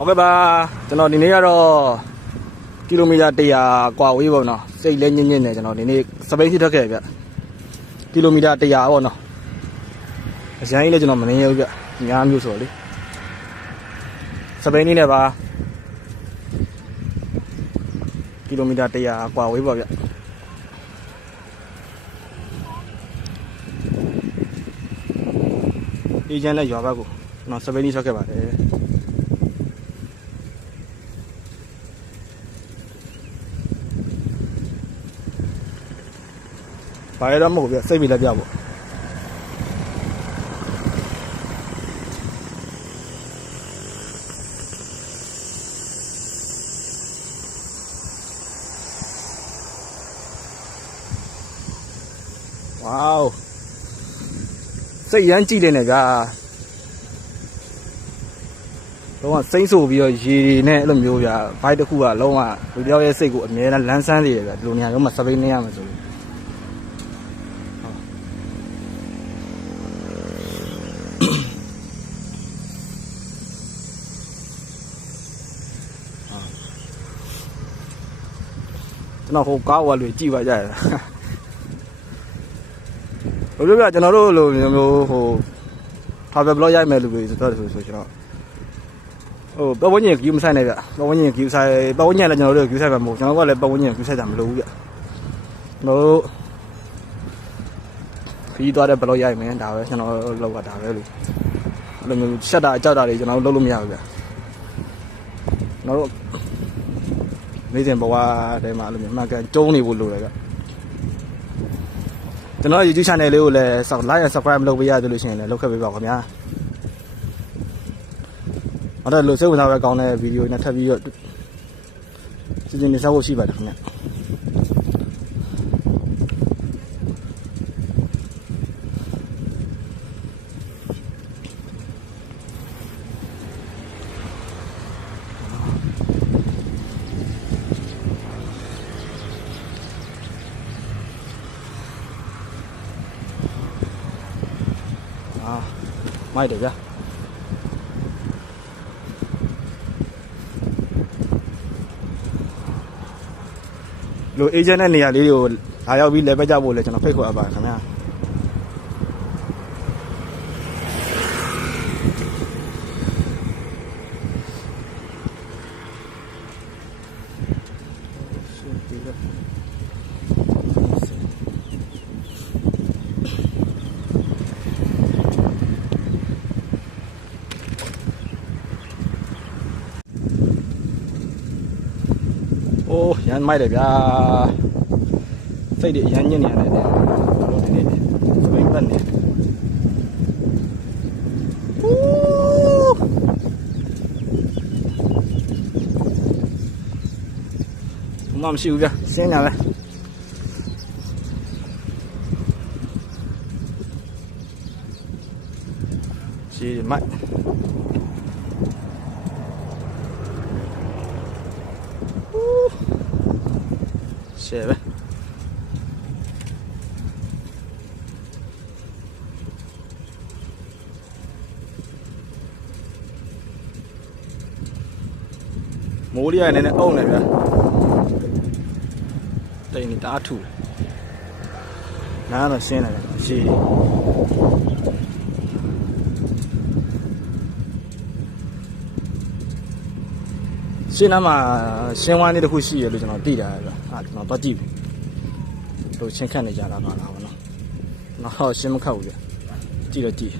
Ok ba, cho nó đến đây rồi km thì qua với bọn nó xây lên nhanh này cho nó đến đây sắp đến thì thật kệ vậy km thì bọn nó sáng nay cho nó mình nhiều vậy nhà nhiều số đi sắp đến này ba km thì qua với bọn vậy đi trên này gió ba cụ nó sắp đến đi sao kệ bạn đấy phải đó một việc xây bị là biểu bộ wow xây dán chi đây này cả đúng không xây sổ bây giờ gì nè làm nhiều vậy phải được khu à lâu mà tôi đeo xây của mẹ là láng sang gì vậy luôn nhà có mà sao bên này mà rồi nó không cao quá lười chi vậy vậy rồi bây giờ nó rồi hồ thao về lo dây mẹ lười rồi cho nó bao nhiêu cứu sai này vậy bao nhiêu cứu sai bao nhiêu là nó được cứu sai vào một nó gọi là bao nhiêu cứu sai giảm lú vậy nó khi tôi đã lo dây mẹ đào đấy cho nó lâu cả đào đấy luôn là mình sát đại cho đào để cho nó lâu luôn nhiều vậy nó mấy tiền bảoว่าđây mà mình mang cái trâu này buồn lùi rồi cho nó YouTube channel này là like and subscribe lâu bây giờ tôi xin là lâu khởi bảo các nhá ở đây lượt xem nào cái con này video này thay video chương trình này sao có gì vậy được nè may được chưa rồi agent này này đi điều ai bị lấy bây giờ bộ lấy cho nó phê khỏi bà khán giả ô yan may được ra xây điện yan như này này này mấy phần này ngon siêu kìa xem nào đây chỉ mạnh xe vậy mố đi này này ông này kìa đây này đã thủ là xe này gì xe nào mà xe ngoài này được khu xí rồi cho nó đi ra rồi nó bắt đi rồi xem看人家那个那好什么客户的记得地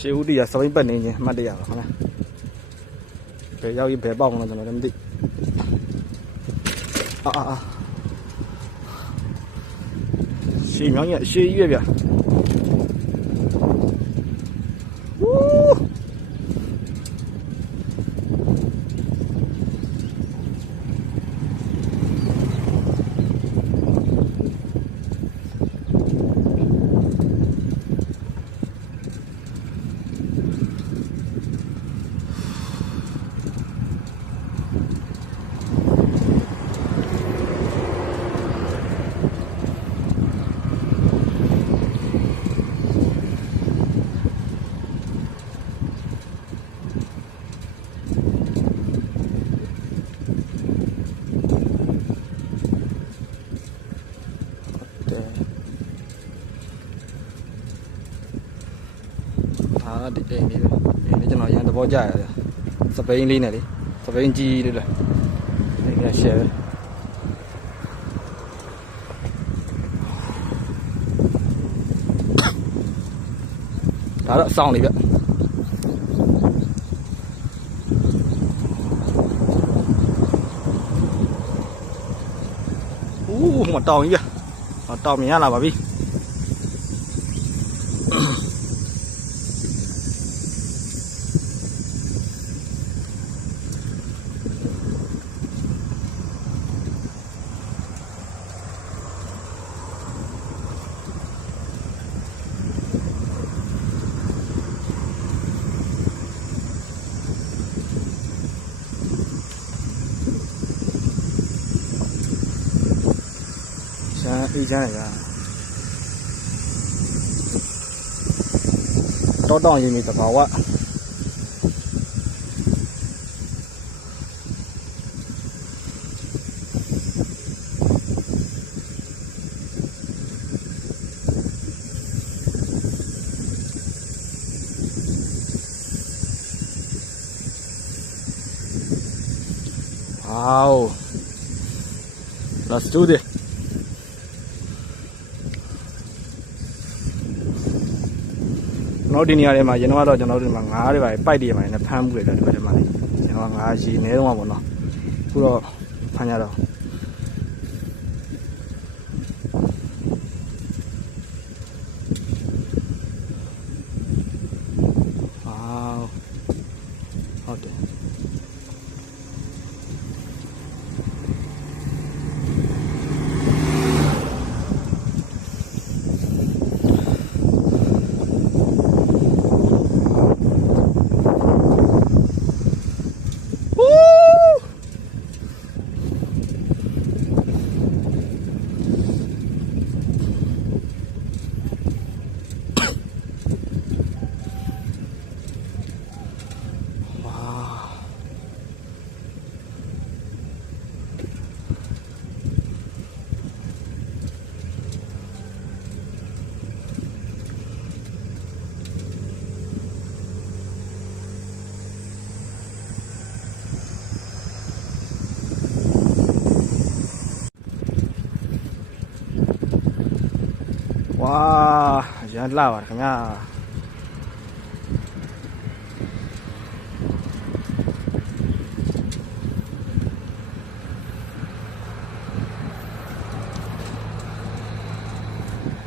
ရှေးဦးတီကစပိန်ပတ်နေချင်းမှတ်တရပါခင်ဗျာဘယ်ရောက်ရင်ဘယ်ပေါက်မလဲကျွန်တော်လည်းမသိရှေးမြောင်းရရှေးကြီးပဲဗျာ ဒီအိမ်လေးပဲအိမ်လေးကျွန်တော်ရန်သဘောကျရတယ်စပိန်လေးနဲ့လေစပိန်ကြီးလေးလေအိမ်ကရှယ်ပဲဒါတော့စောင်းလေးဗျမတောင်းကြီးဗျတောင်းမြင်ရလာပါပြီအေးချမ်းရတော့တောင်းရင်ဒီတဘာဝWow let's do thisနောက်ဒီနေရာတွေမှာကျွန်တော်ကတော့ကျွန်တော်တို့ဒီမှာငါးတွေပါပိုက်တွေမှာလည်းဖမ်းမှုတွေတော့ဒီဘက်ထဲမှာလေကျွန်တော်ငါးရေနေတော့မှာပေါ့နော်အခုတော့ဖမ်းရတော့ဟုတ်တယ်ဝါရမ်းလှပါခင်ဗျာ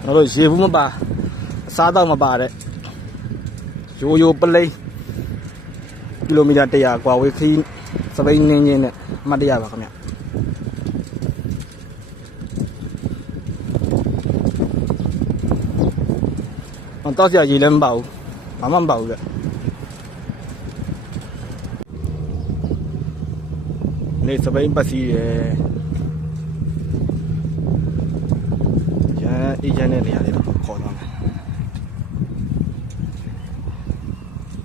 ကျွန်တော်တို့ရေဘူးမပါအစားတော့မပါတဲ့ရိုးရိုးပလိန်ကီလိုမီတာ100กว่าဝေးခီးစပိန်နင်းချင်းနဲ့အမှတ်တရပါခင်ဗျတောက်စရာရေလည်းမပါဘူးဘာမှမပါဘူးဗျနေစပိန်ပတ်စီရယ်ရန်အေဂျင့်တဲ့နေရာလေးတော့ခေါ်သွားမယ်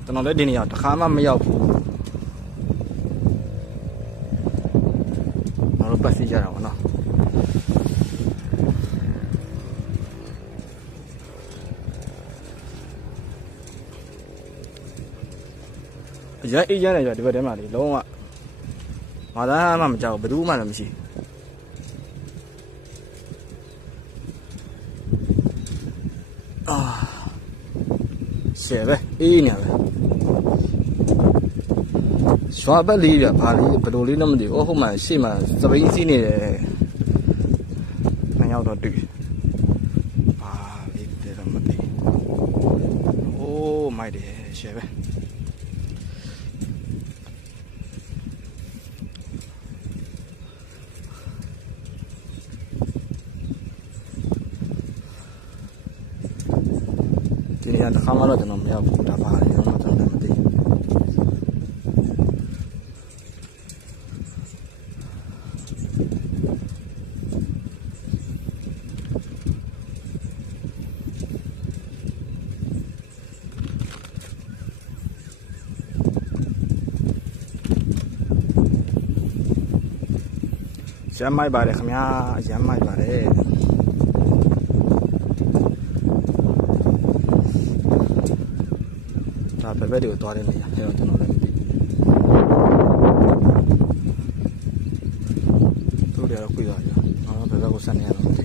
ကျွန်တော်လည်းဒီနေရာတစ်ခါမှမရောက်ဘူးကျွန်တော်ပတ်စီကြတာပေါ့နော်ရန်အေဂျင့်တွေဒီဘက်ထဲမှာလေလုံးဝဘာသာမှမကြောက်ဘယ်သူမှလည်းမရှိရှယ်ပဲအေးနေပဲရွာဘက်လေးပြဘာလေးဘယ်လိုလေးတော့မသိဘူးဟုတ်မှရှေ့မှာစပိန်စီးနေတယ်နှစ်ယောက်တော့တွေ့ဘာလေးတဲ့တော့မသိအိုးမိုက်တယ်ရှယ်ပဲဒီနေရာတစ်ခါမှတော့ကျွန်တော်မရောက်ဘူးဒါပါလေကျွန်တော်လည်းမသိရမ်းမိုက်ပါတယ်ခင်ဗျာရမ်းမိုက်ပါတယ် ဒါဘက်ဘက်တွေကိုသွားတဲ့နေရာအဲ့တော့ကျွန်တော်လည်းမသိသူတို့ကတော့ခွေသွားကြငါတို့ဘက်ဘက်ကိုဆက်နေရတော့မသိ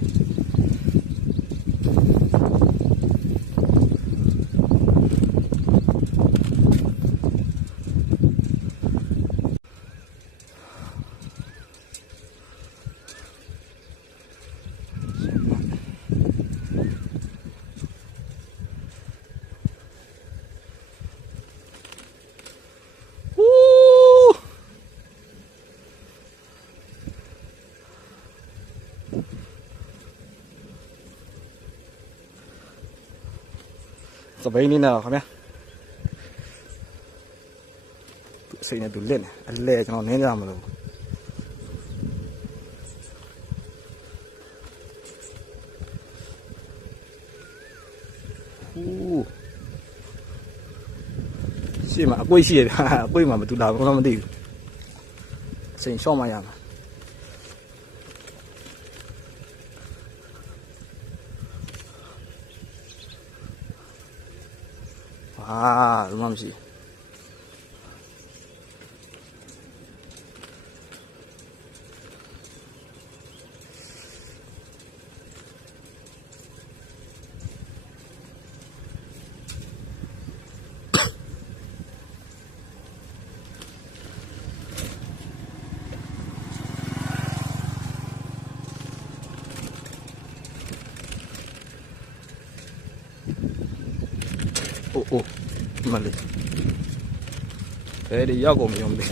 စပိန်နေတော့ခင်ဗျာသူစိတ်နဲ့သူလက်နေအလဲကျွန်တော်နင်းကြမလို့ရှေ့မှာအကွေးရှိရဗျာအကွေးမှာမတူလာဘူးတော့မသိဘူးစိန်ရှော့မှရမှာဘာမှမရှိအိုးမလေးဘယ်ဒီရောက်ကုန်မယုံဘူး